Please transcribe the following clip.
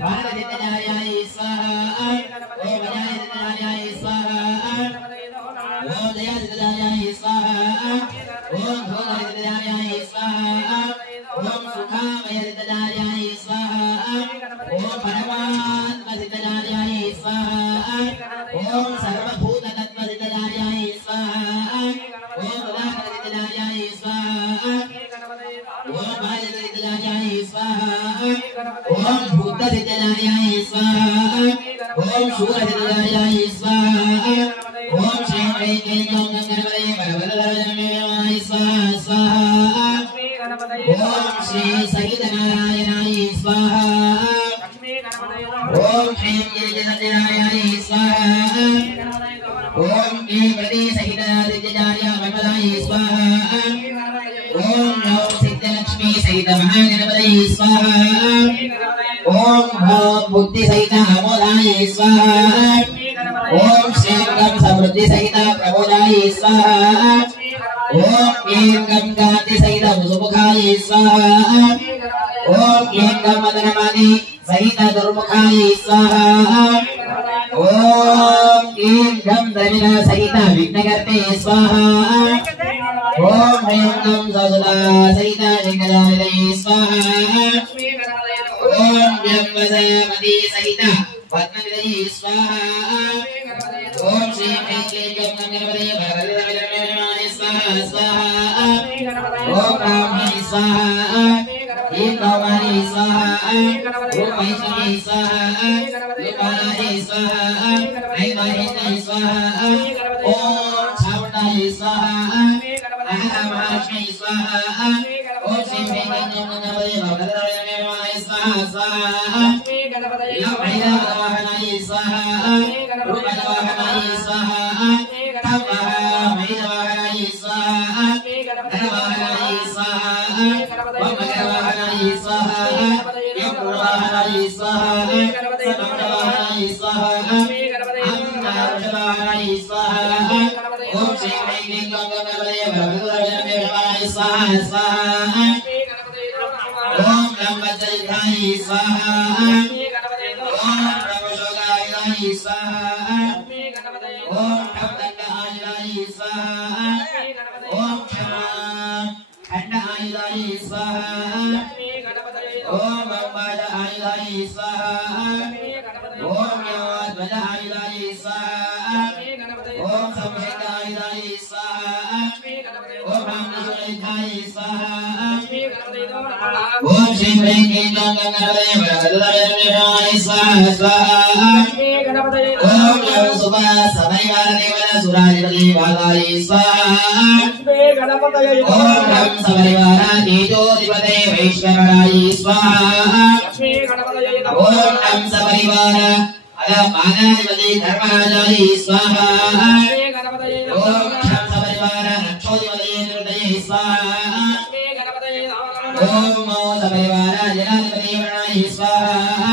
भारतदितजायाय स्वाहा ओम अजायदितजायाय स्वाहा ओम जयादितजायाय स्वाहा ओम भोगदितजायाय स्वाहा ओम सुखामयदितजायाय स्वाहा ओम परमात्मदितजायाय स्वाहा ओम सर्वभूततत्त्वदितजायाय स्वाहा ओम उदाहरणदितजायाय स्वाहा ओम भाजदितजायाय स्वाहा ओम भूतदितजायाय स्वाहा ओम शूरदितजायाय स्वाहा ओम श्री ह्रीं क्लीं गं गणपतये वरवरदनमय स्वाहा स्वाहा ओम श्री सहितनारायणाय स्वाहा ओम श्री गिरिजनंदनाय स्वाहा ओम क्लीं प्रति सहितनादित्यजाय वरवरदाय स्वाहा ओम नमो सिद्धलक्ष्मी सहित महागणपतये स्वाहा ओम भव बुद्धि सहित अमोदाय स्वाहा ओम श्री गं समृद्धि सहित प्रबोधाय स्वाहा ओम क्लीं गं गाति सहित सुमुखाय स्वाहा ओम क्लीं गं मदनमादि सहित दुर्मुखाय स्वाहा ओम क्लीं गं द्रविण सहित विघ्नकर्ते स्वाहा ओम ह्रीं गं ससुता सहित विघ्नदायिने स्वाहा ओम गं वसमति सहित पद्मविदये स्वाहा ओम श्री ह्रीं क्लीं गं गणपतये वरवरदनमय स्वाहा स्वाहा ओम ब्राह्मणे स्वाहा ह्रीं गौमाने स्वाहा ओम वैष्णवे स्वाहा लोकानाय स्वाहा ऐवाहिने स्वाहा ओम चामुण्डाय स्वाहा महालक्ष्मी स्वाहा ओम श्री ह्रीं क्लीं गं गणपतये वरवरदनमय स्वाहा स्वाहा लक्ष्मीवाहनाय स्वाहा रूपवाहनाय स्वाहा तमवाहनाय स्वाहा धनवाहनाय स्वाहा वमगवाहनाय स्वाहा यमवाहनाय स्वाहा समवाहनाय स्वाहा अमृतवाहनाय स्वाहा ओम श्री ह्रीं क्लीं गं गणपतये वरवरदनमय स्वाहा स्वाहा ओम ब्रह्मचर्याय स्वाहा ओम ब्रह्मशोगाय स्वाहा ओम खंडाय स्वाहा ओम खंडाय स्वाहा ओम अम्बाय स्वाहा ओम ध्वजाय स्वाहा ओम संहिताय स्वाहा ओम रामचंद्राय स्वाहा ओम श्री ह्रीं क्लीं गं गणपतये वरवरदनमय स्वाहा स्वाहा ओम नमो सुभा सदैवादेवन सुराधिपति वालाय स्वाहा ओम नम सपरिवार तेजोधिपते वैश्वराय स्वाहा ओम नम सपरिवार अलापानाधिपति धर्मराजाय स्वाहा ओम नम सपरिवार रक्षोधिपते दुर्दये स्वाहा ओम सपरिवार जनाधिपति वरणाय स्वाहा